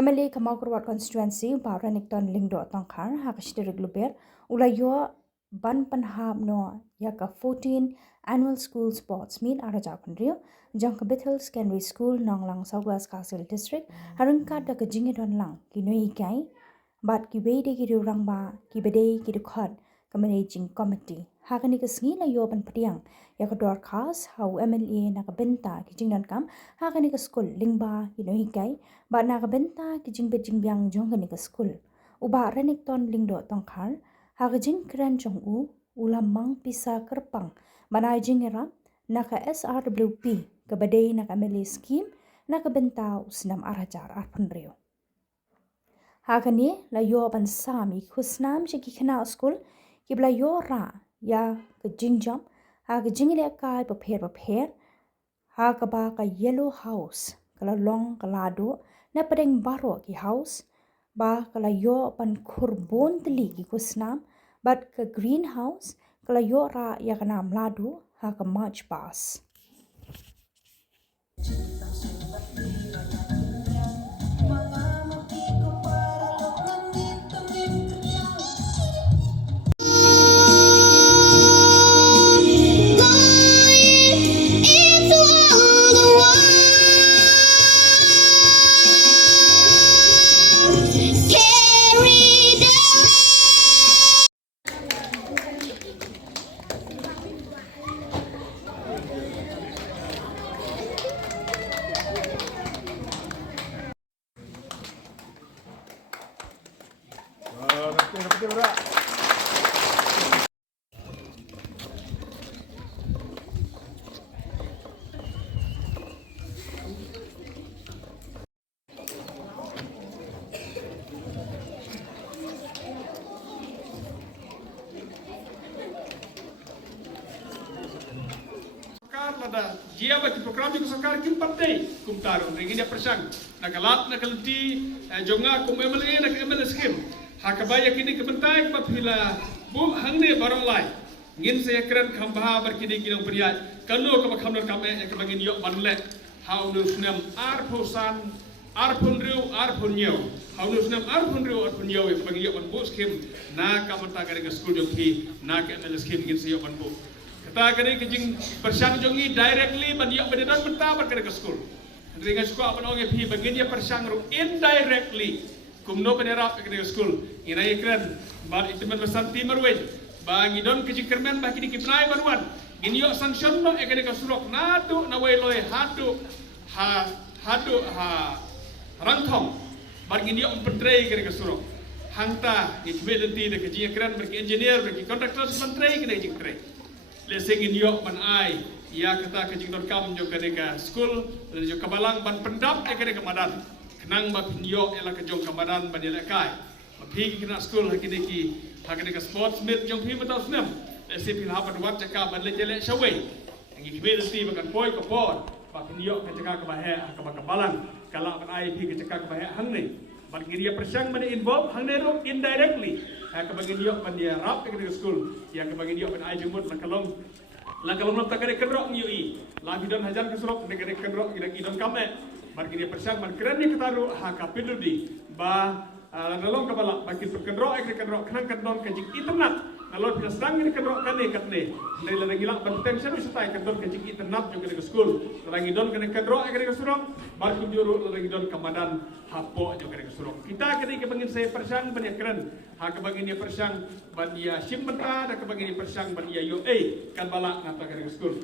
UMLA Kamakrawat constituency Baranikton Lingdo Tongkar Hakashtirik Luber Ulayo Ban Panhab no Yaka 14 annual school sports meet Araja Kundrio Jangka Bethel Secondary School Nonglang Southwest Kasil District Harungkat da Kajingidon Lang Kinoi Kai Bat Kibede Kidu Rangba Kibede Kidu Khot Managing Committee Hakani Kasngi la yo ban padiang Yaka Dorcas Hau MLA Nakabenta Kijingdan Kam Hakani School Lingba Kinoi Kai Ba nakabenta kijing bejing biang jong kanika school. Uba renikton lingdo tongkar, hagajing keren jong ulamang pisa kerpang. Banai jing era, naka SRWP, kabadai naka MLA scheme, nakabenta usnam arajar arpunrio. Hagani layo bansami kusnam jiki kena school, kibla yo ra ya kajing jom, hagajing ile kai paper, hagaba ka yellow house, kalalong kalado, na padeng baro ki house ba kalayo pan kurbon teli ki kusnam bat ke greenhouse kalayo ra ya kana mladu ha ka march pass pada dia bati program yang sakar kim partai kum taru ringi dia persang nakalat nakalti jonga kum MLA nak MLA scheme hakabaya kini kebentai papila bu hangne barong lai ngin saya keren kambah berkini kinong priat kanu ka khamnor kame ek bangin yok banle how nu snam arposan arpunriu arpunyo how nu snam arpunriu arpunyo ek bangin yok ban bu scheme na kamata kare school joki na ke MLA scheme ngin saya yok ban bu kata kini kejing persang jongi directly banyak beneran benta berkena ke school. Dengan sekolah apa orang yang begini dia persang ru indirectly kumno benerap berkena ke school. Ina ikran bar itu mensanti marwin. Bagi don kejing kermen bagi di kipnai baruan. Gini yo sanction no ekene ke surok natu nawai loy hadu rangthong. Bar gini yo pentrei kene ke surok. Hangta ikbelenti de kejing keren berki engineer berki kontraktor pentrei kene kejing trei. Lesengin yok ban ai ya kata kejing dot kam jo kadeka school dan jo kabalang ban pendap kadeka madan kenang ba yok ela ke jong kamadan ban ele kai pi kena school hakideki hakadeka sports meet jong pi betul senam lesi pil hapan wat cakap ban le jele shawai ngi kibel ti bakan poi ko por ba yok ke cakap ke bahe ka kabalang kala ban ai pi ke cakap ke bahe hangne ban ngiria persang ban involve hangne ro indirectly ka bagin yok ban dia rap ke school yang ke bagin yok ban ai jumut lakalong nak takare kendrok ngiui lagi don hajar ke surok negere kendrok ida idon kame ban dia persang ban keren ni ketaru ha kapiludi ba lalong kabala bagi kendrok ek kendrok khan kendon ke jik internet lalong pina serang ni kendrok kane katne nei la ngilak ban tension usatai kendon ke jik internet jo ke school lagi don ke kendrok ek ke surok bar kunjuru lagi don kamadan hapo jo ke surok kita kini ke bangin saya persang ban keren ha ke bangin dia persang ban dia sim benta da ke bangin dia persang ban dia yo kan balak ngata ke school